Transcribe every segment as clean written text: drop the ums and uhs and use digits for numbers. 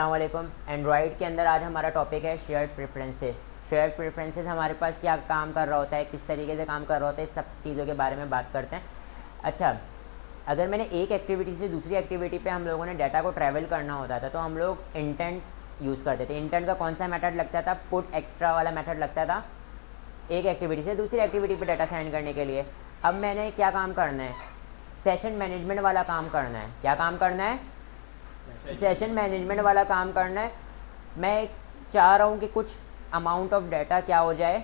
अस्सलाम वालेकुम। एंड्रॉयड के अंदर आज हमारा टॉपिक है शेयर्ड प्रेफरेंसेस। शेयर्ड प्रेफरेंसेस हमारे पास क्या काम कर रहा होता है, किस तरीके से काम कर रहा होता है, इस सब चीज़ों के बारे में बात करते हैं। अच्छा, अगर मैंने एक एक्टिविटी से दूसरी एक्टिविटी पे हम लोगों ने डाटा को ट्रैवल करना होता था तो हम लोग इंटेंट यूज़ करते थे। इंटेंट का कौन सा मेथड लगता था? पुट एक्स्ट्रा वाला मेथड लगता था एक एक्टिविटी से दूसरी एक्टिविटी पे डाटा सेंड करने के लिए। अब मैंने क्या काम करना है? सेशन मैनेजमेंट वाला काम करना है। क्या काम करना है? सेशन मैनेजमेंट वाला काम करना है। मैं चाह रहा हूँ कि कुछ अमाउंट ऑफ डाटा क्या हो जाए,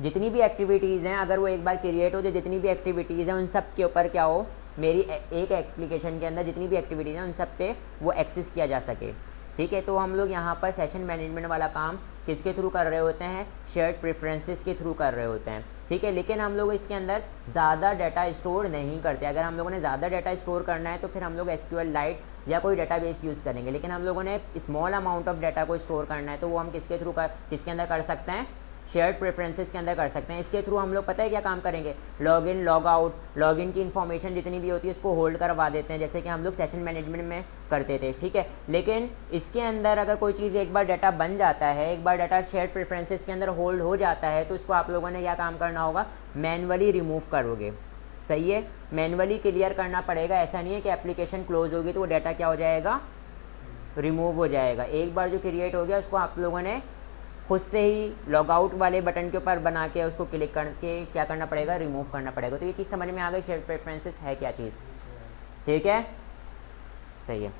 जितनी भी एक्टिविटीज़ हैं अगर वो एक बार क्रिएट हो जाए, जितनी भी एक्टिविटीज़ हैं उन सब के ऊपर क्या हो, मेरी एक एप्लीकेशन के अंदर जितनी भी एक्टिविटीज़ हैं उन सब पे वो एक्सेस किया जा सके। ठीक है, तो हम लोग यहाँ पर सेशन मैनेजमेंट वाला काम किसके थ्रू कर रहे होते हैं? शेयर्ड प्रेफरेंसेस के थ्रू कर रहे होते हैं। ठीक है, लेकिन हम लोग इसके अंदर ज़्यादा डाटा स्टोर नहीं करते। अगर हम लोगों ने ज़्यादा डाटा स्टोर करना है तो फिर हम लोग SQLite या कोई डाटाबेस यूज़ करेंगे, लेकिन हम लोगों ने स्मॉल अमाउंट ऑफ डाटा को स्टोर करना है तो वो हम किसके अंदर कर सकते हैं? शेयर्ड प्रेफरेंसेस के अंदर कर सकते हैं। इसके थ्रू हम लोग पता है क्या काम करेंगे? Log in, log out, log in की इन्फॉर्मेशन जितनी भी होती है उसको होल्ड करवा देते हैं, जैसे कि हम लोग सेशन मैनेजमेंट में करते थे। ठीक है, लेकिन इसके अंदर अगर कोई चीज़ एक बार डाटा बन जाता है, एक बार डाटा शेयर्ड प्रेफरेंसेस के अंदर होल्ड हो जाता है तो उसको आप लोगों ने क्या काम करना होगा? मैनुअली रिमूव करोगे। सही है, मैनुअली क्लियर करना पड़ेगा। ऐसा नहीं है कि एप्लीकेशन क्लोज होगी तो वो डाटा क्या हो जाएगा? रिमूव हो जाएगा। एक बार जो क्रिएट हो गया उसको आप लोगों ने खुद से ही लॉग आउट वाले बटन के ऊपर बना के उसको क्लिक करके क्या करना पड़ेगा? रिमूव करना पड़ेगा। तो ये चीज़ समझ में आ गई शेयर्ड प्रेफरेंसेस है क्या चीज़? ठीक है, सही है।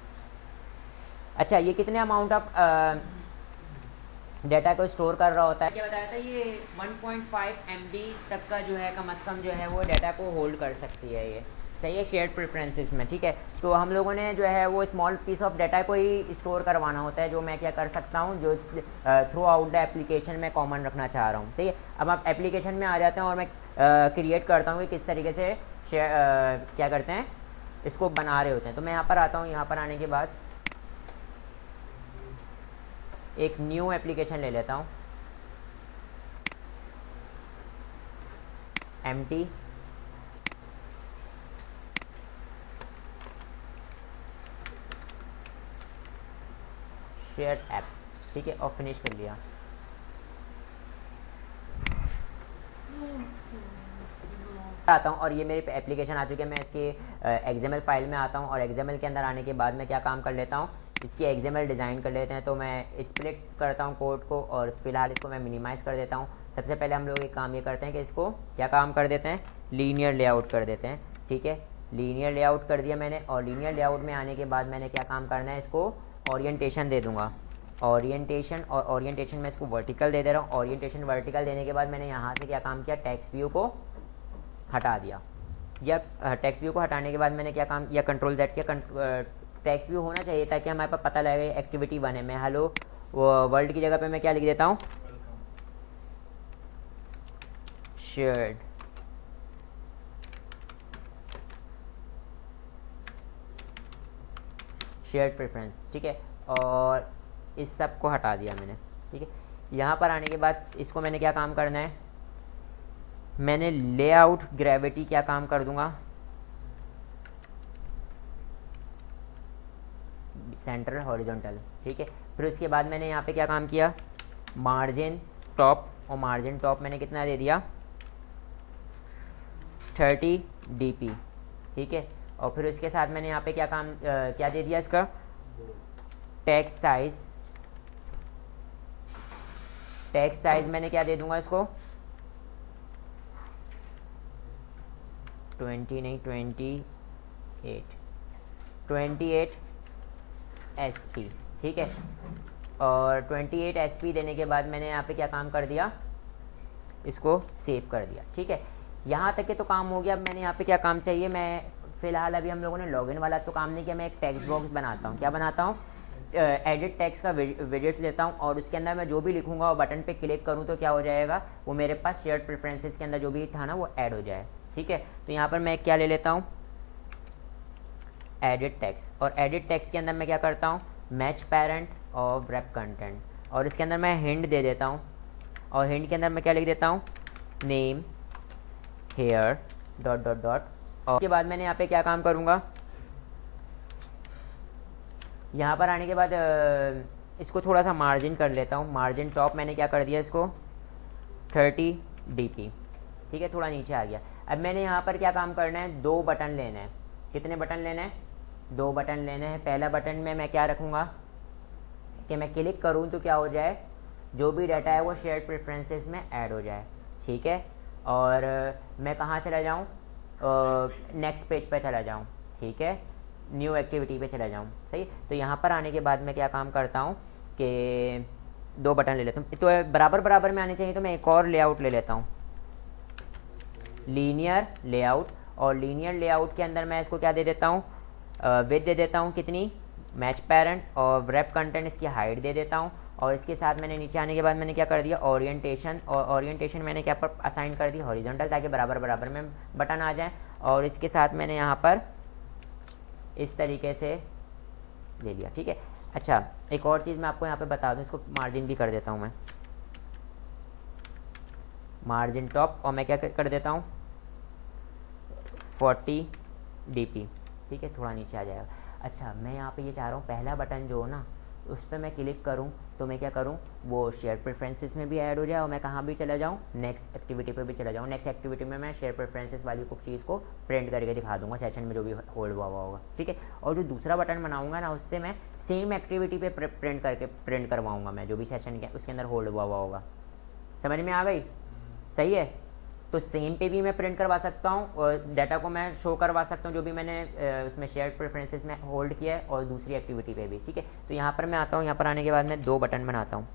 अच्छा, ये कितने अमाउंट ऑफ डाटा को स्टोर कर रहा होता है? क्या बताया था? ये 1.5 MB तक का जो है कम से कम जो है वो डाटा को होल्ड कर सकती है ये। सही है, शेयर्ड प्रेफरेंसेस में। ठीक है, तो हम लोगों ने जो है वो स्मॉल पीस ऑफ डाटा को ही स्टोर करवाना होता है, जो मैं क्या कर सकता हूँ, जो थ्रू आउट द एप्लीकेशन में कॉमन रखना चाह रहा हूँ। ठीक है, अब आप एप्लीकेशन में आ जाते हैं और मैं क्रिएट करता हूँ कि किस तरीके से क्या करते हैं, इसको बना रहे होते हैं। तो मैं यहाँ पर आता हूँ। यहाँ पर आने के बाद एक न्यू एप्लीकेशन ले लेता हूँ, empty, शेयर ऐप। ठीक है, और फिनिश कर लिया। आता हूँ और ये मेरी एप्लीकेशन आ चुकी है। मैं इसकी XML फाइल में आता हूँ और XML के अंदर आने के बाद मैं क्या काम कर लेता हूँ, इसकी XML डिज़ाइन कर लेते हैं। तो मैं स्प्लिट करता हूँ कोड को और फिलहाल इसको मैं मिनिमाइज़ कर देता हूँ। सबसे पहले हम लोग एक काम ये करते हैं कि इसको क्या काम कर देते हैं? लीनियर लेआउट कर देते हैं। ठीक है, लीनियर लेआउट कर दिया मैंने। और लीनियर लेआउट में आने के बाद मैंने क्या काम करना है? इसको ओरिएंटेशन दे दूँगा। ओरिएंटेशन, और ओरिएंटेशन में इसको वर्टिकल दे दे रहा हूँ। ओरिएंटेशन वर्टिकल देने के बाद मैंने यहाँ से क्या काम किया? टेक्स्ट व्यू को हटा दिया। या टेक्स्ट व्यू को हटाने के बाद मैंने क्या काम किया? कंट्रोल Z किया। टेक्स्ट व्यू होना चाहिए ताकि हमारे पास पता लगे एक्टिविटी 1 है। मैं हेलो वर्ल्ड की जगह पे मैं क्या लिख देता हूँ? शेयर्ड। Shared preference. ठीक है, और इस सब को हटा दिया मैंने। ठीक है, यहाँ पर आने के बाद इसको मैंने क्या काम करना है? मैंने लेआउट ग्रेविटी क्या काम कर दूंगा? Central horizontal. ठीक है, फिर उसके बाद मैंने यहाँ पे क्या काम किया? मार्जिन टॉप, और मार्जिन टॉप मैंने कितना दे दिया? 30 dp। ठीक है, और फिर उसके साथ मैंने यहाँ पे क्या दे दिया? इसका टेक्स्ट साइज। टेक्स्ट साइज मैंने क्या दे दूंगा इसको? 20 नहीं, 28 SP। ठीक है, और 28 SP देने के बाद मैंने यहाँ पे क्या काम कर दिया? इसको सेव कर दिया। ठीक है, यहाँ तक के तो काम हो गया। अब मैंने यहाँ पे क्या काम चाहिए? मैं फ़िलहाल अभी हम लोगों ने लॉगिन वाला तो काम नहीं किया। मैं एक टेक्स्ट बॉक्स बनाता हूँ। क्या बनाता हूँ? एडिट टेक्स्ट का विजेट्स लेता हूँ और उसके अंदर मैं जो भी लिखूँगा और बटन पे क्लिक करूँ तो क्या हो जाएगा? वो मेरे पास शेयर्ड प्रेफरेंसेस के अंदर जो भी था ना वो ऐड हो जाए। ठीक है, तो यहाँ पर मैं क्या ले लेता हूँ? Edit text. और एडिट टेक्स्ट के अंदर मैं क्या करता हूँ? मैच पेरेंट और wrap कंटेंट, और इसके अंदर मैं हिंट दे देता हूँ। और हिंट के अंदर मैं क्या लिख देता हूँ? Name here dot dot dot. और उसके बाद मैंने यहाँ पे क्या काम करूँगा? यहाँ पर आने के बाद इसको थोड़ा सा मार्जिन कर लेता हूँ। मार्जिन टॉप मैंने क्या कर दिया इसको 30 dp, ठीक है, थोड़ा नीचे आ गया। अब मैंने यहाँ पर क्या काम करना है, 2 बटन लेना है। कितने बटन लेने हैं, 2 बटन लेने हैं। पहला बटन में मैं क्या रखूँगा कि मैं क्लिक करूँ तो क्या हो जाए, जो भी डाटा है वो शेयर्ड प्रेफरेंसेस में ऐड हो जाए, ठीक है। और मैं कहाँ चला जाऊँ, नेक्स्ट पेज पर चला जाऊँ, ठीक है, न्यू एक्टिविटी पे चला जाऊँ, सही। तो यहाँ पर आने के बाद मैं क्या काम करता हूँ कि 2 बटन ले लेता हूँ, तो बराबर बराबर में आने चाहिए। तो मैं एक और लेआउट ले लेता हूँ, लीनियर लेआउट। और लीनियर लेआउट के अंदर मैं इसको क्या दे देता हूँ, विड्थ दे देता हूँ कितनी, मैच पेरेंट, और व्रैप कंटेंट इसकी हाइट दे देता हूँ। और इसके साथ मैंने नीचे आने के बाद मैंने क्या कर दिया, ओरिएंटेशन, और ओरिएंटेशन मैंने क्या पर असाइन कर दी हॉरिजॉन्टल, ताकि बराबर बराबर में बटन आ जाए। और इसके साथ मैंने यहाँ पर इस तरीके से ले लिया, ठीक है। अच्छा, एक और चीज़ मैं आपको यहाँ पे बता दूँ, इसको मार्जिन भी कर देता हूँ मैं, मार्जिन टॉप, और मैं क्या कर देता हूँ 40 dp, ठीक है, थोड़ा नीचे आ जाएगा। अच्छा, मैं यहाँ पे ये चाह रहा हूँ पहला बटन जो हो ना, उस पर मैं क्लिक करूँ तो मैं क्या करूँ, वो शेयर प्रेफरेंसेस में भी ऐड हो जाए, और मैं कहाँ भी चला जाऊँ, नेक्स्ट एक्टिविटी पे भी चला जाऊँ। नेक्स्ट एक्टिविटी में मैं शेयर प्रेफरेंसेस वाली कुछ चीज़ को प्रिंट करके दिखा दूंगा, सेशन में जो भी होल्ड हुआ होगा, ठीक है। और जो दूसरा बटन बनाऊंगा ना, उससे मैं सेम एक्टिविटी पे प्रिंट करवाऊंगा मैं, जो भी सेशन के उसके अंदर होल्ड हुआ होगा। समझ में आ गई, सही है। तो सेम पे भी मैं प्रिंट करवा सकता हूँ, और डाटा को मैं शो करवा सकता हूँ जो भी मैंने उसमें शेयर प्रेफरेंसेस में होल्ड किया है, और दूसरी एक्टिविटी पे भी, ठीक है। तो यहाँ पर मैं आता हूँ, यहाँ पर आने के बाद मैं 2 बटन बनाता हूँ,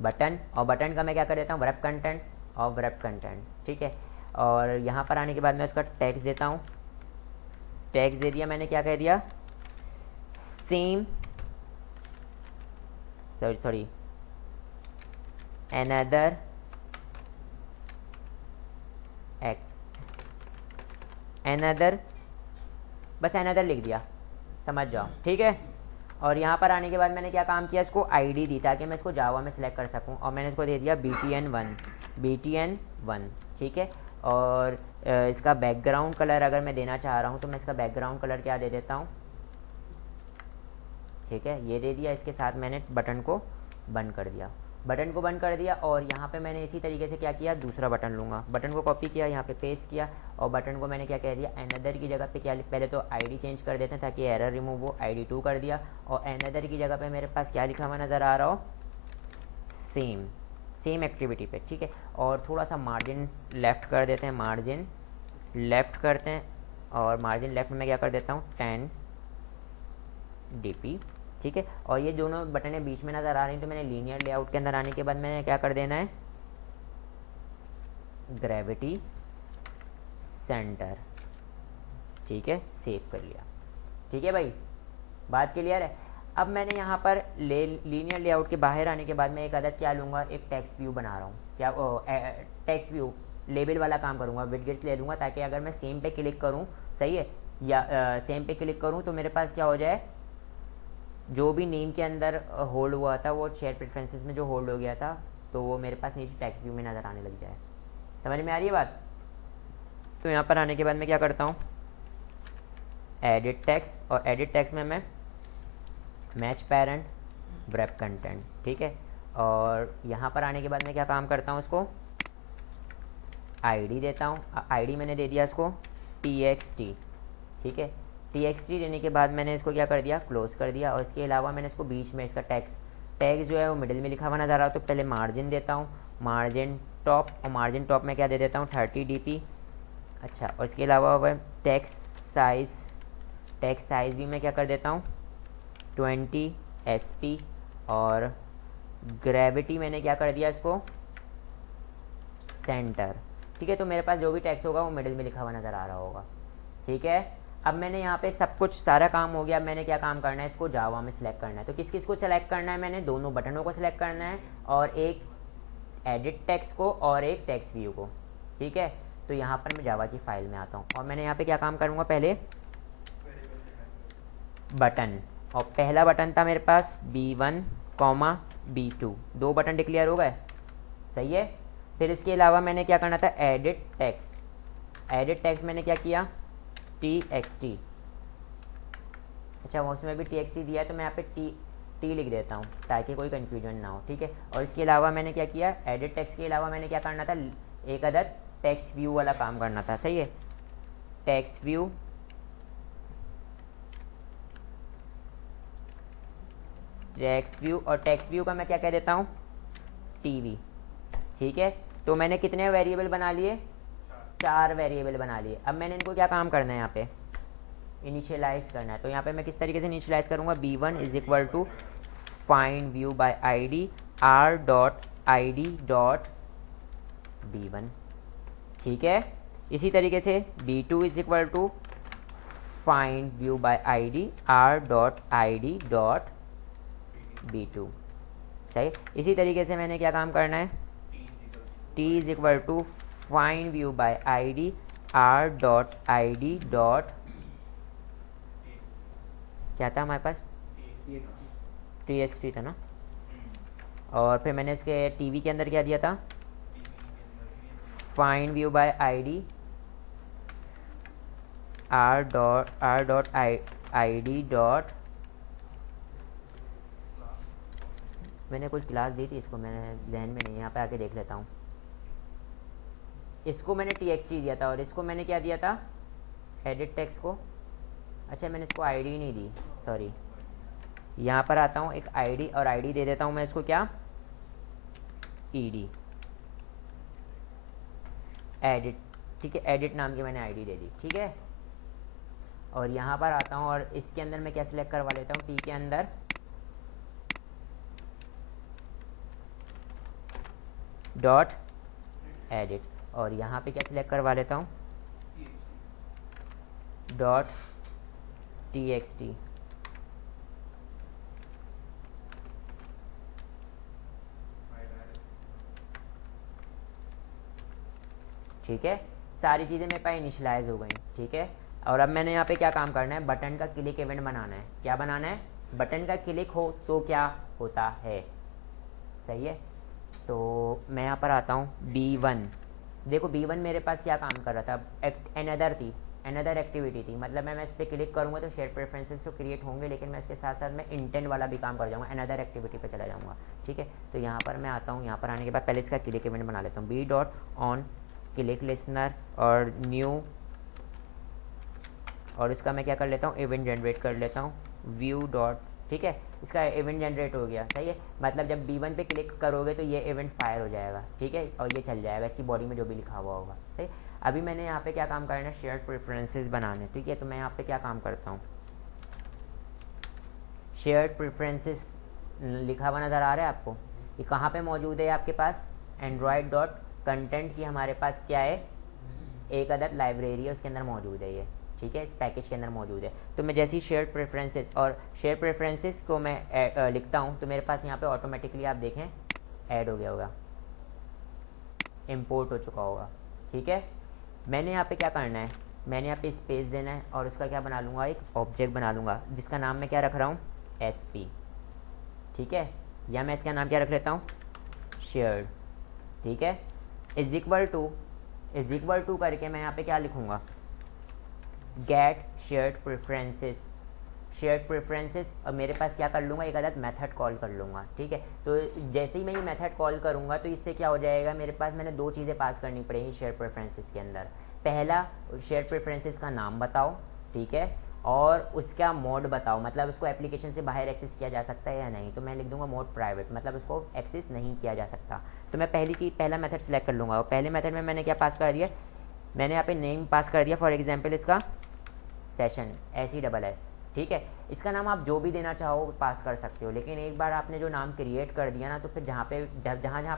बटन, और बटन का मैं क्या कर देता हूँ, व्रैप कंटेंट और व्रैप कंटेंट, ठीक है। और यहाँ पर आने के बाद मैं उसका टैक्स देता हूँ, टैक्स दे दिया मैंने, क्या कह दिया, सेम, सॉरी another another, बस another लिख दिया, समझ जाओ, ठीक है। और यहाँ पर आने के बाद मैंने क्या काम किया, इसको आईडी दी ताकि मैं इसको जावा में सेलेक्ट कर सकूँ, और मैंने इसको दे दिया btn1, ठीक है। और इसका बैकग्राउंड कलर अगर मैं देना चाह रहा हूँ तो मैं इसका बैकग्राउंड कलर क्या दे देता हूँ, ठीक है, ये दे दिया। इसके साथ मैंने बटन को बंद कर दिया, बटन को बंद कर दिया। और यहाँ पे मैंने इसी तरीके से क्या किया, दूसरा बटन लूँगा, बटन को कॉपी किया, यहाँ पे पेस्ट किया, और बटन को मैंने क्या कह दिया, अनदर की जगह पे क्या, पहले तो आईडी चेंज कर देते हैं ताकि एरर रिमूव हो, ID2 कर दिया। और अनदर की जगह पे मेरे पास क्या लिखा हुआ नज़र आ रहा हो, सेम एक्टिविटी पे, ठीक है। और थोड़ा सा मार्जिन लेफ़्ट कर देते हैं, मार्जिन लेफ़्ट करते हैं, और मार्जिन लेफ़्ट में क्या कर देता हूँ 10 dp, ठीक है। और ये दोनों बटनें बीच में नज़र आ रही हैं, तो मैंने लीनियर लेआउट के अंदर आने के बाद मैंने क्या कर देना है, ग्रेविटी सेंटर, ठीक है, सेव कर लिया, ठीक है भाई, बात क्लियर है। अब मैंने यहाँ पर लीनियर लेआउट के बाहर आने के बाद मैं एक अदद क्या लूँगा, एक टेक्स्ट व्यू बना रहा हूँ, क्या टेक्स्ट व्यू लेबल वाला काम करूँगा, विडगेट्स ले लूँगा, ताकि अगर मैं सेम पे क्लिक करूँ, सही है, या सेम पे क्लिक करूँ तो मेरे पास क्या हो जाए, जो भी नेम के अंदर होल्ड हुआ था वो शेयर प्रेफरेंसेस में जो होल्ड हो गया था, तो वो मेरे पास नीचे टेक्स्ट व्यू में नज़र आने लग जाए। समझ में आ रही है बात। तो यहाँ पर आने के बाद मैं क्या करता हूँ, एडिट टेक्स्ट, और एडिट टेक्स्ट में मैं मैच पेरेंट व्रैप कंटेंट, ठीक है। और यहाँ पर आने के बाद मैं क्या काम करता हूँ, उसको आईडी देता हूँ, आईडी मैंने दे दिया इसको txt, ठीक है। txt देने के बाद मैंने इसको क्या कर दिया, क्लोज कर दिया। और इसके अलावा मैंने इसको बीच में इसका टैक्स जो है वो मिडिल में लिखा हुआ नज़र आ रहा है, तो पहले मार्जिन देता हूँ, मार्जिन टॉप, और मार्जिन टॉप में क्या दे देता हूँ 30 dp। अच्छा, और इसके अलावा वह टेक्स्ट साइज़ भी मैं क्या कर देता हूँ 20 sp। और ग्रेविटी मैंने क्या कर दिया इसको सेंटर, ठीक है। तो मेरे पास जो भी टेक्स्ट होगा वो मिडिल में लिखा हुआ नज़र आ रहा होगा, ठीक है। अब मैंने यहाँ पे सब कुछ सारा काम हो गया। मैंने क्या काम करना है, इसको जावा में सिलेक्ट करना है। तो किस किस को सिलेक्ट करना है, मैंने दोनों बटनों को सिलेक्ट करना है, और एक एडिट टेक्स्ट को और एक टेक्स्ट व्यू को, ठीक है। तो यहाँ पर मैं जावा की फाइल में आता हूँ, और मैंने यहाँ पे क्या काम करूँगा, पहले बटन, और पहला बटन था मेरे पास B1, B2, 2 बटन डिक्लेयर हो गए, सही है। फिर इसके अलावा मैंने क्या करना था, एडिट टेक्स्ट मैंने क्या किया txt, अच्छा उसमें भी TXT दिया है, तो मैं यहाँ पे टी लिख देता हूँ ताकि कोई कन्फ्यूजन ना हो, ठीक है। और इसके अलावा मैंने क्या किया, एडिट टेक्स्ट के अलावा मैंने क्या करना था, एक अदद टेक्स्ट व्यू वाला काम करना था, सही है। टेक्स्ट व्यू और टेक्स्ट व्यू का मैं क्या कह देता हूँ, टीवी, ठीक है। तो मैंने कितने वेरिएबल बना लिए, 4 वेरिएबल बना लिए। अब मैंने इनको क्या काम करना है, यहाँ पे इनिशियलाइज करना है। तो यहाँ पे मैं किस तरीके से इनिशियलाइज करूँगा, b1 is equal to find view by id r dot id dot b1, ठीक है। इसी तरीके से b2 is equal to find view by id r dot id dot b2, सही। इसी तरीके से मैंने क्या काम करना है, t is equal to find view by id r dot id dot क्या था हमारे पास, txt था ना। और फिर मैंने इसके टीवी के अंदर क्या दिया था, find view by id r dot id dot, मैंने कुछ क्लास दी थी इसको, मैंने जहन में नहीं, यहाँ पे आके देख लेता हूँ। इसको मैंने txt दिया था और इसको मैंने क्या दिया था, एडिट टेक्स्ट को, अच्छा मैंने इसको id नहीं दी, सॉरी। यहाँ पर आता हूँ, एक id और id दे देता हूँ मैं इसको क्या, ed एडिट, ठीक है। एडिट नाम की मैंने id दे दी, ठीक है। और यहाँ पर आता हूँ और इसके अंदर मैं क्या सिलेक्ट करवा लेता हूँ, t के अंदर डॉट एडिट, और यहाँ पे क्या सिलेक्ट करवा लेता हूँ, डॉट txt, ठीक है। सारी चीज़ें मेरे पास इनिशियलाइज हो गई, ठीक है। और अब मैंने यहाँ पे क्या काम करना है, बटन का क्लिक इवेंट बनाना है। क्या बनाना है, बटन का क्लिक हो तो क्या होता है, सही है। तो मैं यहाँ पर आता हूँ, b1, देखो b1 मेरे पास क्या काम कर रहा था, एनदर एक्टिविटी थी, मतलब मैं इस पर क्लिक करूँगा तो शेयर प्रेफरेंसेस तो क्रिएट होंगे, लेकिन मैं इसके साथ साथ मैं इंटेंट वाला भी काम कर जाऊँगा, एनदर एक्टिविटी पे चला जाऊँगा, ठीक है। तो यहाँ पर मैं आता हूँ, यहाँ पर आने के बाद पहले इसका क्लिक इवेंट बना लेता हूँ, b dot on click listener और न्यू, और इसका मैं क्या कर लेता हूँ, इवेंट जनरेट कर लेता हूँ, व्यू डॉट, ठीक है। इसका इवेंट जनरेट हो गया, सही है। मतलब जब b1 पे क्लिक करोगे तो ये इवेंट फायर हो जाएगा, ठीक है, और ये चल जाएगा इसकी बॉडी में जो भी लिखा हुआ होगा, सही। अभी मैंने यहाँ पे क्या काम करना है, शेयर्ड प्रेफरेंसेस बनाने, ठीक है। तो मैं यहाँ पे क्या काम करता हूँ, शेयर्ड प्रेफरेंसेस लिखा हुआ नज़र आ रहा है आपको, ये कहाँ पे मौजूद है आपके पास, एंड्रॉयड डॉट कंटेंट की हमारे पास क्या है, एक अदद लाइब्रेरी है, उसके अंदर मौजूद है ये, ठीक है, इस पैकेज के अंदर मौजूद है। तो मैं जैसे ही शेयर प्रेफरेंसेस, और शेयर प्रेफरेंसेस को मैं लिखता हूँ तो मेरे पास यहाँ पे ऑटोमेटिकली आप देखें ऐड हो गया होगा, इंपोर्ट हो चुका होगा, ठीक है। मैंने यहाँ पे क्या करना है, मैंने यहाँ पे स्पेस देना है और उसका क्या बना लूँगा, एक ऑब्जेक्ट बना लूँगा जिसका नाम मैं क्या रख रहा हूँ, SP, ठीक है। या मैं इसका नाम क्या रख लेता हूँ, शेयर्ड, ठीक है। इज इक्वल टू करके मैं यहाँ पे क्या लिखूँगा, गेट शेयर्ड प्रेफरेंसेस, और मेरे पास क्या कर लूँगा, एक अदद मेथड कॉल कर लूँगा, ठीक है। तो जैसे ही मैं ये मेथड कॉल करूँगा तो इससे क्या हो जाएगा, मेरे पास मैंने 2 चीज़ें पास करनी पड़ेगी शेयर प्रेफरेंसेस के अंदर। पहला, शेयर प्रेफरेंसेस का नाम बताओ, ठीक है, और उसका मोड बताओ, मतलब उसको एप्लीकेशन से बाहर एक्सेस किया जा सकता है या नहीं। तो मैं लिख दूंगा मोड प्राइवेट, मतलब उसको एक्सेस नहीं किया जा सकता। तो मैं पहला मेथड सेलेक्ट कर लूँगा, और पहले मेथड में मैंने क्या पास कर दिया, मैंने यहाँ पे नेम पास कर दिया, फॉर एग्जाम्पल इसका सेशन SESS, ठीक है। इसका नाम आप जो भी देना चाहो पास कर सकते हो, लेकिन एक बार आपने जो नाम क्रिएट कर दिया ना, तो फिर जहाँ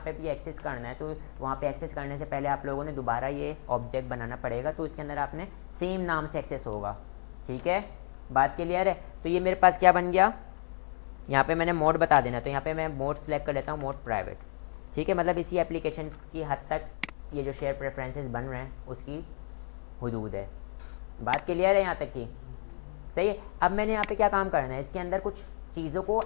पे भी एक्सेस करना है तो वहाँ पे एक्सेस करने से पहले आप लोगों ने दोबारा ये ऑब्जेक्ट बनाना पड़ेगा, तो इसके अंदर आपने सेम नाम से एक्सेस होगा, ठीक है। बात क्लियर है। तो ये मेरे पास क्या बन गया, यहाँ पे मैंने मोड बता देना, तो यहाँ पे मैं मोड सेलेक्ट कर लेता हूँ, मोड प्राइवेट, ठीक है। मतलब इसी एप्लीकेशन की हद तक ये जो शेयर प्रेफरेंसेस बन रहे हैं उसकी हुदूद है। बात क्लियर है यहाँ तक की, सही है। अब मैंने यहाँ पे क्या काम करना है, इसके अंदर कुछ चीज़ों को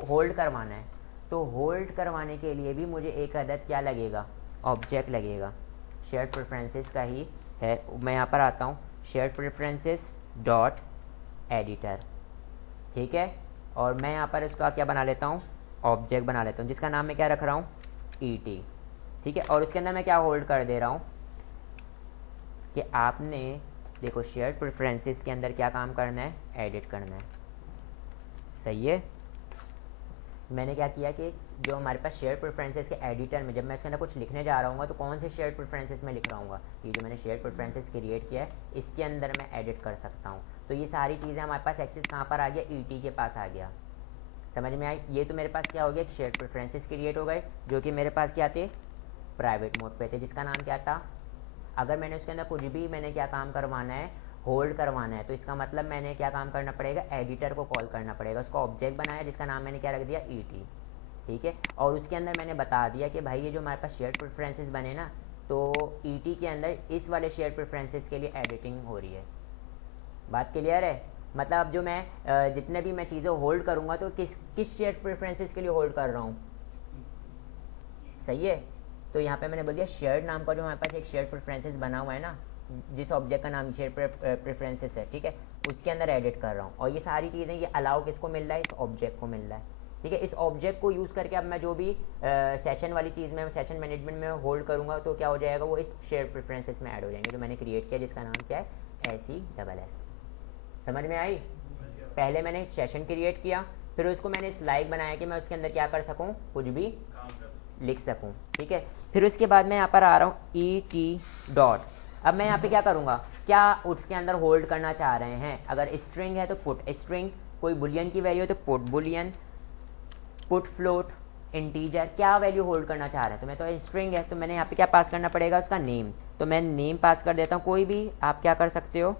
होल्ड करवाना है। तो होल्ड करवाने के लिए भी मुझे एक अदद क्या लगेगा, ऑब्जेक्ट लगेगा, शेयर प्रेफरेंसेस का ही है। मैं यहाँ पर आता हूँ, शेयर प्रेफरेंसेस डॉट एडिटर, ठीक है। और मैं यहाँ पर इसका क्या बना लेता हूँ, ऑब्जेक्ट बना लेता हूँ जिसका नाम मैं क्या रख रहा हूँ, ET। ठीक है, और उसके अंदर मैं क्या होल्ड कर दे रहा हूँ कि आपने देखो शेयर्ड प्रेफरेंसेस के अंदर क्या काम करना है, एडिट करना है। सही है। मैंने क्या किया कि जो हमारे पास शेयर प्रेफरेंसेस के एडिटर में जब मैं इसके अंदर कुछ लिखने जा रहा हूँ तो कौन से शेयर प्रेफरेंसेस में लिख रहा हूँ, ये जो मैंने शेयर प्रेफरेंसेस क्रिएट किया है इसके अंदर मैं एडिट कर सकता हूँ। तो ये सारी चीज़ें हमारे पास एक्सेस कहाँ पर आ गया, ET के पास आ गया। समझ में आई। ये तो मेरे पास क्या हो गया, शेयर प्रेफरेंसेस क्रिएट हो गए जो कि मेरे पास क्या थे, प्राइवेट मोड पे थे, जिसका नाम क्या था। अगर मैंने उसके अंदर कुछ भी मैंने क्या काम करवाना है, होल्ड करवाना है, तो इसका मतलब मैंने क्या काम करना पड़ेगा, एडिटर को कॉल करना पड़ेगा। उसका ऑब्जेक्ट बनाया जिसका नाम मैंने क्या रख दिया, ET। ठीक है, और उसके अंदर मैंने बता दिया कि भाई ये जो हमारे पास शेयर प्रेफरेंसेस बने ना, तो ET के अंदर इस वाले शेयर प्रेफरेंसेस के लिए एडिटिंग हो रही है। बात क्लियर है। मतलब अब जो मैं जितने भी मैं चीज़ें होल्ड करूँगा तो किस शेयर प्रेफरेंसेस के लिए होल्ड कर रहा हूँ। सही है। तो यहाँ पे मैंने बोल दिया शेयर्ड नाम का जो हमारे पास एक शेयर प्रेफरेंसेस बना हुआ है ना, जिस ऑब्जेक्ट का नाम शेयर प्रेफरेंसेस है, ठीक है, उसके अंदर एडिट कर रहा हूँ। और ये सारी चीज़ें ये अलाउ किसको मिल रहा है, इस ऑब्जेक्ट को मिल रहा है। ठीक है, इस ऑब्जेक्ट को यूज़ करके अब मैं जो भी सेशन वाली चीज़ में सेशन मैनेजमेंट में होल्ड करूँगा तो क्या हो जाएगा, वो इस शेयर प्रेफरेंसेस में ऐड हो जाएंगे जो मैंने क्रिएट किया जिसका नाम क्या है, SESS। समझ में आई। पहले मैंने सेशन क्रिएट किया, फिर उसको मैंने इस लाइक बनाया कि मैं उसके अंदर क्या कर सकूँ, कुछ भी लिख सकूँ। ठीक है, फिर उसके बाद मैं यहाँ पर आ रहा हूँ ET डॉट। अब मैं यहाँ पे क्या करूँगा, क्या उसके अंदर होल्ड करना चाह रहे हैं। अगर स्ट्रिंग है तो पुट स्ट्रिंग, कोई बुलियन की वैल्यू है तो put Boolean, put float, integer, क्या वैल्यू होल्ड करना चाह रहे हैं। तो मैं तो स्ट्रिंग है तो मैंने यहाँ पे क्या पास करना पड़ेगा, उसका नेम। तो मैं नेम पास कर देता हूँ, कोई भी आप क्या कर सकते हो,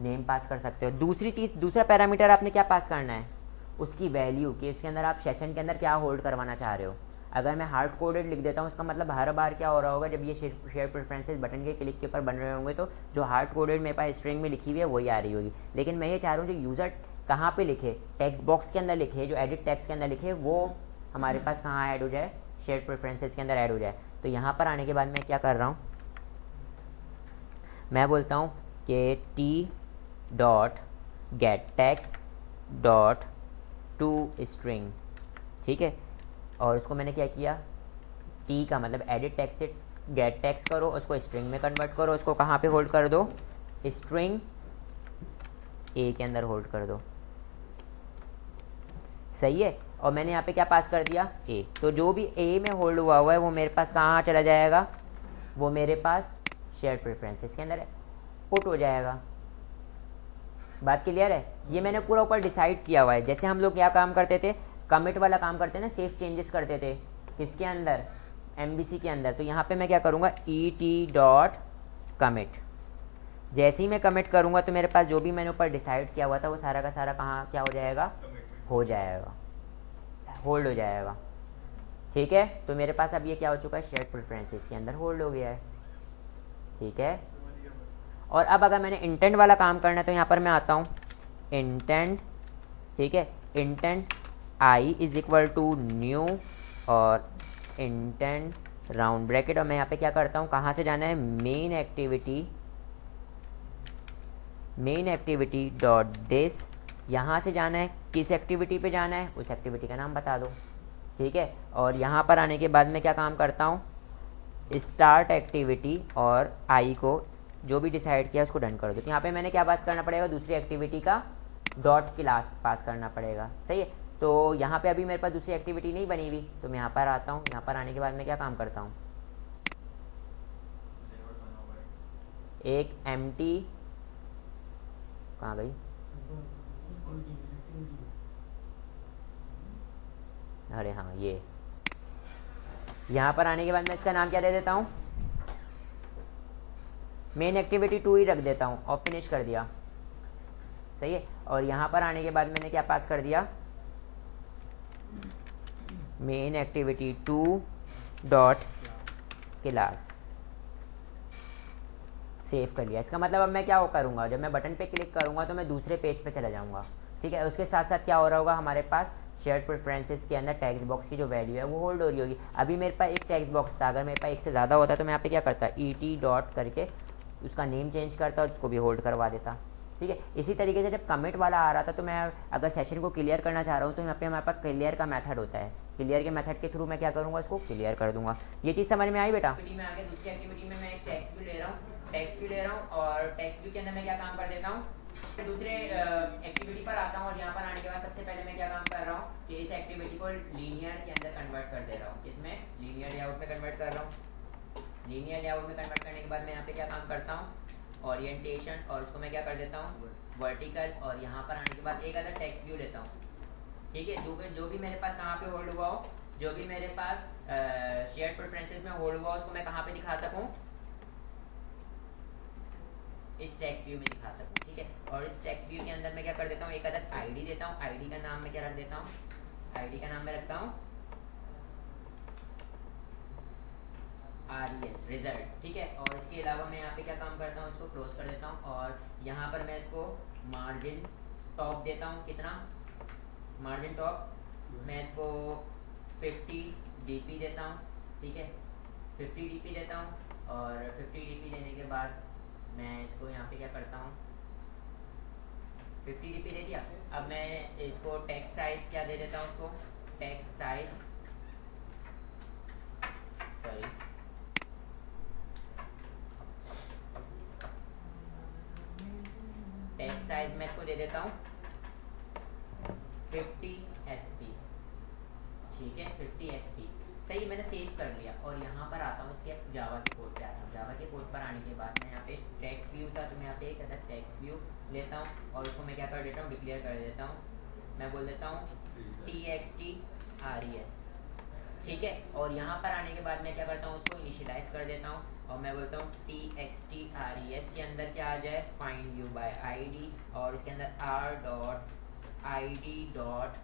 नेम पास कर सकते हो। दूसरी चीज़, दूसरा पैरामीटर आपने क्या पास करना है, उसकी वैल्यू कि उसके अंदर आप सेशन के अंदर क्या होल्ड करवाना चाह रहे हो। अगर मैं हार्ड कोडेड लिख देता हूँ उसका मतलब हर बार क्या हो रहा होगा, जब ये शेयर प्रेफरेंसेस बटन के क्लिक के ऊपर बन रहे होंगे तो जो हार्ड कोडेड मेरे पास स्ट्रिंग में लिखी हुई है वही आ रही होगी। लेकिन मैं ये चाह रहा हूँ जो यूज़र कहाँ पे लिखे, टेक्स्ट बॉक्स के अंदर लिखे, जो एडिट टेक्स्ट के अंदर लिखे, वो हमारे पास कहाँ ऐड हो जाए, शेयर प्रेफरेंसेस के अंदर ऐड हो जाए। तो यहाँ पर आने के बाद मैं क्या कर रहा हूँ, मैं बोलता हूँ कि T dot gate text dot to string. ठीक है, और उसको मैंने क्या किया, T का मतलब एडिट टेक्स्ट से गेट टेक्स्ट करो, उसको स्ट्रिंग में कन्वर्ट करो, उसको कहाँ पे होल्ड कर दो, स्ट्रिंग A के अंदर होल्ड कर दो। सही है, और मैंने यहाँ पे क्या पास कर दिया, A। तो जो भी A में होल्ड हुआ हुआ है वो मेरे पास कहाँ चला जाएगा, वो मेरे पास शेयर प्रेफरेंसेस के अंदर पुट हो जाएगा। बात क्लियर है। ये मैंने पूरा ऊपर डिसाइड किया हुआ है। जैसे हम लोग क्या काम करते थे, कमिट वाला काम करते हैं ना, सेफ चेंजेस करते थे किसके अंदर, MVC के अंदर। तो यहाँ पे मैं क्या करूँगा, ET डॉट कमिट। जैसे ही मैं कमिट करूँगा तो मेरे पास जो भी मैंने ऊपर डिसाइड किया हुआ था वो सारा का सारा कहाँ क्या हो जाएगा, हो जाएगा, होल्ड हो जाएगा। ठीक है, तो मेरे पास अब ये क्या हो चुका है, शेयर प्रेफरेंसेस के अंदर होल्ड हो गया है। ठीक है, और अब अगर मैंने इंटेंट वाला काम करना है तो यहाँ पर मैं आता हूँ इंटेंट। ठीक है, intent I is equal to new और इंटेंट राउंड ब्रैकेट, और मैं यहाँ पे क्या करता हूँ, कहाँ से जाना है, मेन एक्टिविटी डॉट दिस। यहाँ से जाना है, किस एक्टिविटी पे जाना है, उस एक्टिविटी का नाम बता दो। ठीक है, और यहाँ पर आने के बाद मैं क्या काम करता हूँ, स्टार्ट एक्टिविटी और I को जो भी डिसाइड किया उसको डन कर दो। तो यहाँ पे मैंने क्या पास करना पड़ेगा, दूसरी एक्टिविटी का डॉट क्लास पास करना पड़ेगा। सही है, तो यहाँ पे अभी मेरे पास दूसरी एक्टिविटी नहीं बनी हुई, तो मैं यहाँ पर आता हूँ। यहाँ पर आने के बाद मैं क्या काम करता हूँ, एक empty, कहाँ गई, अरे हाँ ये, यहाँ पर आने के बाद मैं इसका नाम क्या दे देता हूँ, मेन एक्टिविटी 2 ही रख देता हूँ और फिनिश कर दिया। सही है, और यहाँ पर आने के बाद मैंने क्या पास कर दिया, main activity 2 dot class, save कर लिया। इसका मतलब अब मैं क्या करूँगा, जब मैं बटन पे क्लिक करूँगा तो मैं दूसरे पेज पे चला जाऊँगा। ठीक है, उसके साथ साथ क्या हो रहा होगा, हमारे पास शेयर प्रेफरेंसेस के अंदर टेक्स्ट बॉक्स की जो वैल्यू है वो होल्ड हो रही होगी। अभी मेरे पास एक टेक्स्ट बॉक्स था, अगर मेरे पास एक से ज़्यादा होता तो मैं यहाँ पे क्या करता, ET डॉट करके उसका नेम चेंज करता, उसको भी होल्ड करवा देता। ठीक है। इसी तरीके से जब कमिट वाला आ रहा था तो मैं अगर सेशन को क्लियर करना चाह रहा हूँ तो यहाँ पे हमारे पास क्लियर का मेथड होता है, क्लियर के मेथड के थ्रू मैं क्या करूँगा, इसको क्लियर कर दूंगा। ये चीज़ समझ में आई बेटा? एक्टिविटी में आगे दूसरी एक्टिविटी में मैं एक टेक्स्ट व्यू ले रहा हूँ, टेक्स्ट व्यू ले रहा हूँ और टेक्स्ट व्यू के अंदर मैं क्या काम कर देता हूँ, दूसरे एक्टिविटी पर आता हूँ और यहाँ पर आने के बाद सबसे पहले मैं क्या काम कर रहा हूँ कि इस एक्टिविटी को लीनियर के अंदर कन्वर्ट कर दे रहा हूँ, इसमें लीनियर लेआउट में कन्वर्ट कर रहा हूँ। लीनियर लेआउट में कन्वर्ट करने के बाद मैं यहाँ पे क्या काम करता हूँ, ओरिएंटेशन, और उसको मैं क्या कर देता हूँ वर्टिकल, और यहाँ पर आने के बाद एक अलग टेक्स्ट व्यू लेता हूँ, ठीक है। जो भी मेरे पास कहाँ पे होल्ड हुआ हो, जो भी मेरे पास शेयर्ड प्रेफरेंसेस में होल्ड हुआ हो उसको मैं कहाँ पे दिखा सकूँ, इस टेक्स्ट व्यू में दिखा सकूँ, ठीक है। और इस टेक्स्ट व्यू के अंदर मैं क्या कर देता हूँ, एक अलग आईडी देता हूँ, आईडी का नाम मैं क्या रख देता हूँ, आईडी का नाम मैं रखता हूँ RES रिजल्ट, ठीक है। और इसके अलावा मैं यहाँ पे क्या काम करता हूँ, इसको क्लोज कर देता हूँ और यहाँ पर मैं इसको मार्जिन टॉप देता हूँ, कितना मार्जिन टॉप, मैं इसको 50 dp देता हूँ, ठीक है, 50 dp देता हूँ। और 50 dp देने के बाद मैं इसको यहाँ पे क्या करता हूँ, 50 dp दे दिया। अब मैं इसको टेक्स्ट साइज क्या दे देता हूँ, उसको text size, sorry text size मैं इसको दे देता हूँ 50 sp, ठीक है, 50 sp, सही, मैंने सेव कर लिया। और यहाँ पर आता हूँ इसके जावा के कोड पे आता हूँ, जावा के कोड पर आने के बाद मैं यहाँ पे टेक्स्ट व्यू था तो मैं यहाँ पे एक अलग टेक्स्ट व्यू लेता हूँ और उसको मैं क्या कर देता हूँ, डिक्लेयर कर देता हूँ, मैं बोल देता हूँ txt res, ठीक है। और यहाँ पर आने के बाद मैं क्या करता हूँ, उसको इनिशियलाइज कर देता हूँ और मैं बोलता हूँ txt res के अंदर क्या आ जाए, फाइंड यू बाय id, और इसके अंदर r dot id dot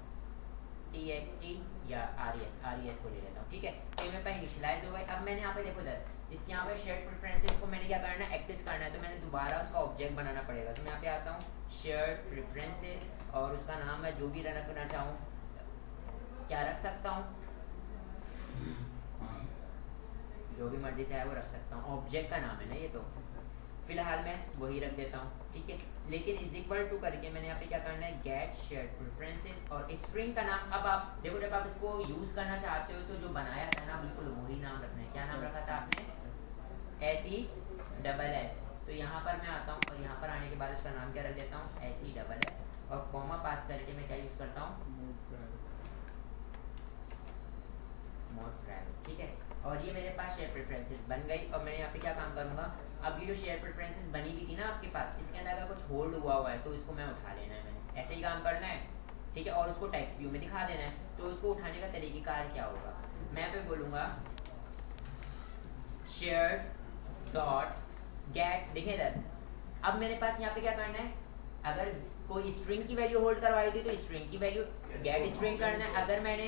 txt या res को ले लेता हूँ, ठीक है। तो ये मेरे पास इनिशियलाइज हो गए। अब मैंने यहाँ पे देखो इधर इसके यहाँ पे शेयर्ड प्रेफरेंसेस को मैंने क्या करना है, एक्सेस करना है, तो मैंने दोबारा उसका ऑब्जेक्ट बनाना पड़ेगा। तो मैं यहाँ पे आता हूँ शेयर्ड प्रेफरेंसेस और उसका नाम मैं जो भी रखना चाहूँ क्या रख सकता हूँ, जो भी मर्जी चाहे वो रख सकता हूँ, ऑब्जेक्ट का नाम है ना ये, तो फिलहाल मैं वही रख देता हूँ, ठीक है। लेकिन इज इक्वल टू करके मैंने यहाँ पे क्या करना है, गेट शेयर्ड प्रेफरेंसेस और स्ट्रिंग का नाम, अब आप देखो जब आप इसको यूज करना चाहते हो तो जो बनाया था ना बिल्कुल वही नाम रखना है। क्या नाम रखा था आपने, SESS, तो यहाँ पर मैं आता हूँ और यहाँ पर आने के बाद उसका नाम क्या रख देता हूँ, SESS, और कॉमा पास करके मैं क्या यूज करता हूँ, मोड प्राइवेट, ठीक है। और ये मेरे पास शेयर प्रेफरेंसेस बन गई और मैं यहाँ पे क्या काम करूंगा, अब ये जो शेयर प्रेफरेंसेस बनी हुई थी ना आपके पास, इसके अंदर अगर कुछ होल्ड हुआ है तो इसको मैं उठा लेना है, मैंने ऐसे ही काम करना है, ठीक है, और उसको टेक्स्ट व्यू में दिखा देना है। तो उसको उठाने का तरीकेकार क्या होगा, मैं पे बोलूंगा शेयर डॉट गेट, देखिए इधर अब मेरे पास यहाँ पे क्या करना है, अगर कोई स्ट्रिंग की वैल्यू होल्ड करवाई थी तो स्ट्रिंग की वैल्यू गेट स्ट्रिंग करना है, अगर मैंने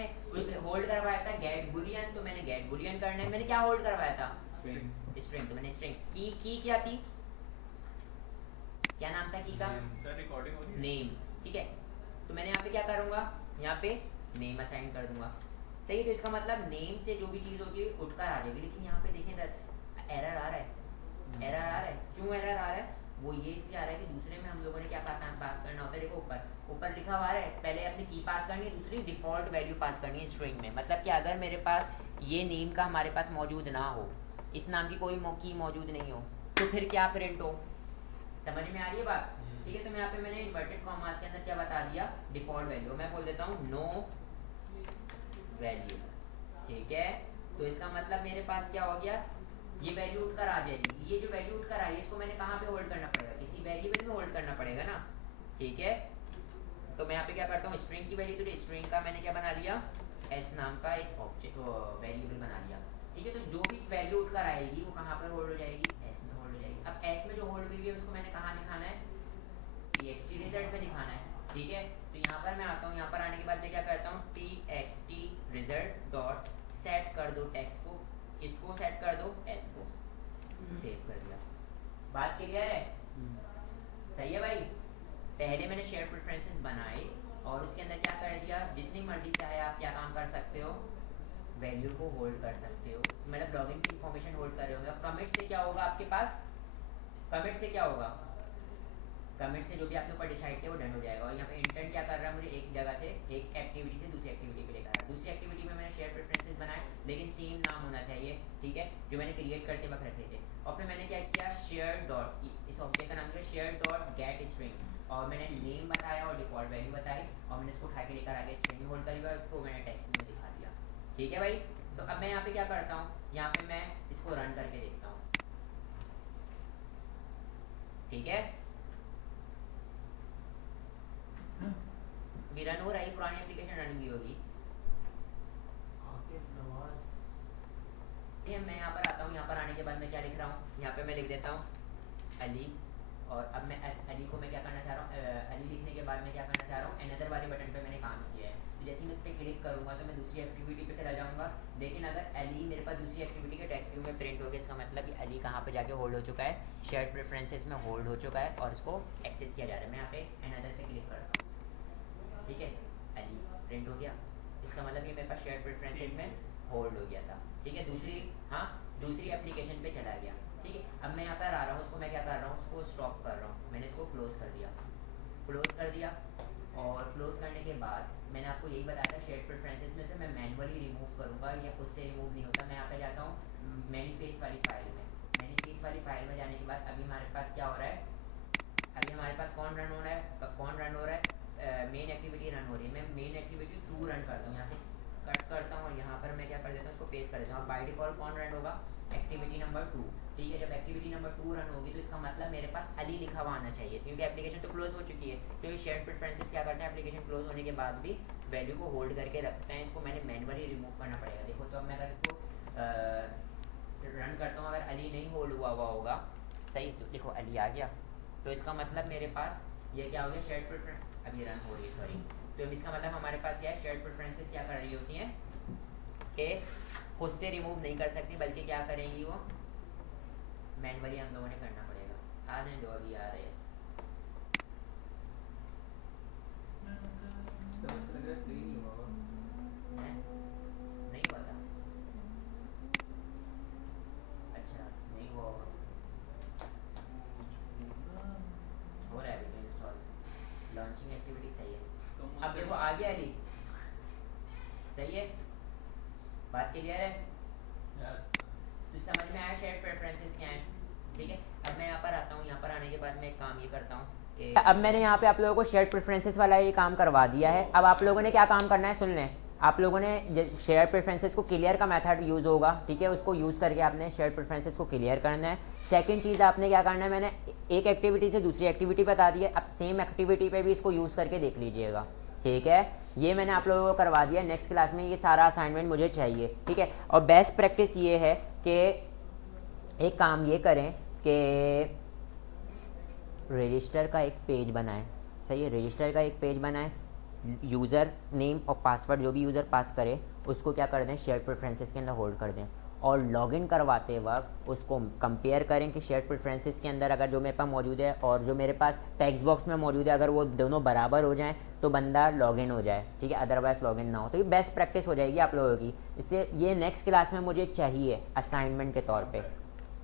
होल्ड करवाया था गेट बुलियन तो मैंने गेट बुलियन करना है। मैंने क्या होल्ड करवाया था, स्ट्रिंग, तो मैंने स्ट्रिंग की क्या थी, क्या नाम था की का, नेम, ठीक है। तो मैंने यहाँ पे क्या करूंगा, यहाँ पे नेम असाइन कर दूंगा, सही है। तो इसका मतलब नेम से जो भी चीज होगी उठकर आ जाएगी। लेकिन यहाँ पे देखें एरर आ रहा है, एरर आ रहा है, क्यों एरर आ रहा है, वो ये इसलिए आ रहा है कि दूसरे में हम लोगों ने क्या पास करना होता है, देखो ऊपर लिखा हुआ है, पहले अपनी की पास करनी है, दूसरी डिफॉल्ट वैल्यू पास करनी है स्ट्रिंग में। मतलब कि अगर मेरे पास ये नेम का हमारे पास मौजूद ना हो, इस नाम की कोई की मौजूद नहीं हो, तो फिर क्या प्रिंट हो, समझ में आ रही है बात, ठीक है। तो मैं यहाँ पे मैंने इन्वर्टेड कॉमास के अंदर क्या बता दिया, डिफॉल्ट वैल्यू, मैं बोल देता हूँ नो वैल्यू, ठीक है। तो इसका मतलब मेरे पास क्या हो गया, ये वैल्यू उठकर आ जाएगी, ये जो वैल्यू उठकर आई इसको मैंने कहाँ पे होल्ड करना पड़ेगा, किसी वेरिएबल में होल्ड करना पड़ेगा ना, ठीक है। तो मैं यहाँ पे क्या करता हूँ, स्ट्रिंग की वैल्यू, तो स्ट्रिंग का मैंने क्या बना लिया, एस नाम का एक ऑब्जेक्ट वेरिएबल बना लिया, ठीक है। तो जो भी वैल्यू उठकर आएगी वो कहाँ पर होल्ड हो जाएगी, एस में होल्ड हो जाएगी। अब एस में जो होल्ड हुई है उसको मैंने कहाँ दिखाना है, txt रिजल्ट में दिखाना है, ठीक है। तो यहाँ पर मैं आता हूँ, यहाँ पर आने के बाद मैं क्या करता हूँ, txt रिजल्ट डॉट सेट कर दो टेक्स्ट को, किसको सेट कर दो, एस को, सेव कर दिया। बात क्लियर है, सही है भाई। पहले मैंने शेयर प्रेफरेंसेस बनाए और उसके अंदर क्या कर दिया, जितनी मर्जी चाहे आप क्या काम कर सकते हो, वैल्यू को होल्ड कर सकते हो, मतलब लॉगिन की इंफॉर्मेशन होल्ड कर रहे होंगे। अब कमिट से क्या होगा आपके पास, कमिट से क्या होगा, कमिट से जो भी आपने ऊपर डिसाइड किया वो डन हो जाएगा। और यहाँ पे इंटेंट क्या कर रहा है, मुझे एक जगह से एक एक्टिविटी से दूसरी एक्टिविटी पे लेकर आ रहा है। दूसरी एक्टिविटी में मैंने शेयर प्रेफरेंसेस बनाए, लेकिन सेम नाम होना चाहिए, ठीक है, जो मैंने क्रिएट करते वक्त रखे थे। और फिर मैंने क्या किया, शेयर डॉट, इस ऑब्जेक्ट का नाम किया शेयर डॉट गेट स्ट्रिंग, और मैंने नेम बताया और डिफॉल्ट वैल्यू बताई, और मैंने इसको उठा के लेकर आगे स्ट्रिंग होल्ड करी हुआ, उसको मैंने टेक्स्ट में दिखा दिया। ठीक है भाई, तो अब मैं यहाँ पे क्या करता हूँ, यहाँ पे मैं इसको रन करके देखता हूँ। ठीक है, भी रन हो रहा है, पुरानी एप्लीकेशन रन भी होगी। मैं यहाँ पर आता हूँ, यहाँ पर आने के बाद मैं क्या लिख रहा हूँ, यहाँ पे मैं लिख देता हूँ अली, और अब मैं अली को मैं क्या करना चाह रहा हूँ, अली लिखने के बाद मैं क्या करना चाह रहा हूँ, अनदर वाले बटन पे मैंने काम किया है। जैसे मैं इस पर क्लिक करूँगा तो मैं दूसरी एक्टिविटी पे चला जाऊँगा, लेकिन अगर अली मेरे पास दूसरी एक्टिविटी के टेक्स्ट व्यू में प्रिंट हो गया, इसका मतलब कि अली कहाँ पे जाके होल्ड हो चुका है, शेयर्ड प्रेफरेंसेस में होल्ड हो चुका है, और इसको एक्सेस किया जा रहा है। मैं यहाँ पे अनदर पे क्लिक करता हूँ, ठीक है, अली प्रिंट हो गया, इसका मतलब ये मेरे पास शेयर्ड प्रेफरेंसेस में होल्ड हो गया था। ठीक है, दूसरी एप्लीकेशन पे चला गया। ठीक है, अब मैं यहाँ पर आ रहा हूँ, उसको मैं क्या कर रहा हूँ, उसको स्टॉप कर रहा हूँ, मैंने इसको क्लोज कर दिया, और क्लोज करने के बाद मैंने आपको यही बताया था, शेयर्ड प्रेफरेंसेस में से मैं मैनुअली रिमूव करूँगा, या खुद से रिमूव नहीं होता। मैं यहाँ पे जाता हूँ मैनिफेस्ट वाली फाइल में, मैनिफेस्ट वाली फाइल में जाने के बाद अभी हमारे पास क्या हो रहा है, अभी हमारे पास कौन रन हो रहा है, मेन एक्टिविटी रन हो रही है। मैं मेन एक्टिविटी 2 रन करता हूँ, यहाँ से कट करता हूँ, और यहाँ पर मैं क्या कर देता हूँ, उसको पेस्ट कर देता हूँ। बाय डिफॉल्ट कौन रन होगा, एक्टिविटी नंबर 2। ठीक है, जब एक्टिविटी नंबर 2 रन होगी तो इसका मतलब मेरे पास अली लिखा हुआ आना चाहिए, क्योंकि एप्लीकेशन तो क्लोज हो चुकी है। तो ये शेयर्ड प्रेफरेंसेस क्या करते हैं, एप्लीकेशन क्लोज होने के बाद भी वैल्यू को होल्ड करके रखते हैं। इसको मैंने मैनुअली रिमूव करना पड़ेगा। देखो, तो अब मैं अगर इसको रन करता हूँ, अगर अली नहीं होल्ड हुआ होगा, सही, तो देखो अली आ गया, तो इसका मतलब मेरे पास ये क्या हो गया, शेयर्ड प्रेफरेंस, अभी रन हो रही है, सॉरी। तो अब इसका मतलब हमारे पास क्या है, शेयर्ड प्रेफरेंसेस क्या कर रही होती हैं कि खुद से रिमूव नहीं कर सकती, बल्कि क्या करेंगी, वो मैनुअली हम लोगों ने करना पड़ेगा। आ रहे हैं, जो अभी आ रहे हैं, नहीं हुआ था, अच्छा नहीं हुआ होगा, हो रहा है अभी तो इंस्टॉल, लॉन्चिंग एक्टिविटी सही है। अब देखो आ गया अली, सही है, बात क्लियर है, तो समझ में आया शेयर्ड प्रेफरेंसेस क्या है। ठीक है, अब मैं यहाँ पर आता हूँ, यहाँ पर आने के बाद मैं एक काम ये करता हूँ कि अब मैंने यहाँ पे आप लोगों को शेयर्ड प्रेफरेंसेस वाला ये काम करवा दिया है। अब आप लोगों ने क्या काम करना है, सुन लें, आप लोगों ने शेयर प्रेफरेंसेस को क्लियर का मेथड यूज़ होगा, ठीक है, उसको यूज़ करके आपने शेयर प्रेफरेंसेस को क्लियर करना है। सेकंड चीज़ आपने क्या करना है, मैंने एक एक्टिविटी से दूसरी एक्टिविटी बता दी है, अब सेम एक्टिविटी पे भी इसको यूज़ करके देख लीजिएगा। ठीक है, ये मैंने आप लोगों को करवा दिया। नेक्स्ट क्लास में ये सारा असाइनमेंट मुझे चाहिए, ठीक है। और बेस्ट प्रैक्टिस ये है कि एक काम ये करें कि रजिस्टर का एक पेज बनाएं, सही है, रजिस्टर का एक पेज बनाएं, यूज़र नेम और पासवर्ड जो भी यूज़र पास करे उसको क्या कर दें, शेयर प्रेफरेंसेस के अंदर होल्ड कर दें, और लॉगिन करवाते वक्त उसको कंपेयर करें कि शेयर प्रेफरेंसेस के अंदर अगर जो मेरे पास मौजूद है और जो मेरे पास टेक्स्ट बॉक्स में मौजूद है, अगर वो दोनों बराबर हो जाएं तो बंदा लॉगिन हो जाए, ठीक है, अदरवाइज लॉगिन ना हो। तो ये बेस्ट प्रैक्टिस हो जाएगी आप लोगों की। इससे ये नेक्स्ट क्लास में मुझे चाहिए असाइनमेंट के तौर पे।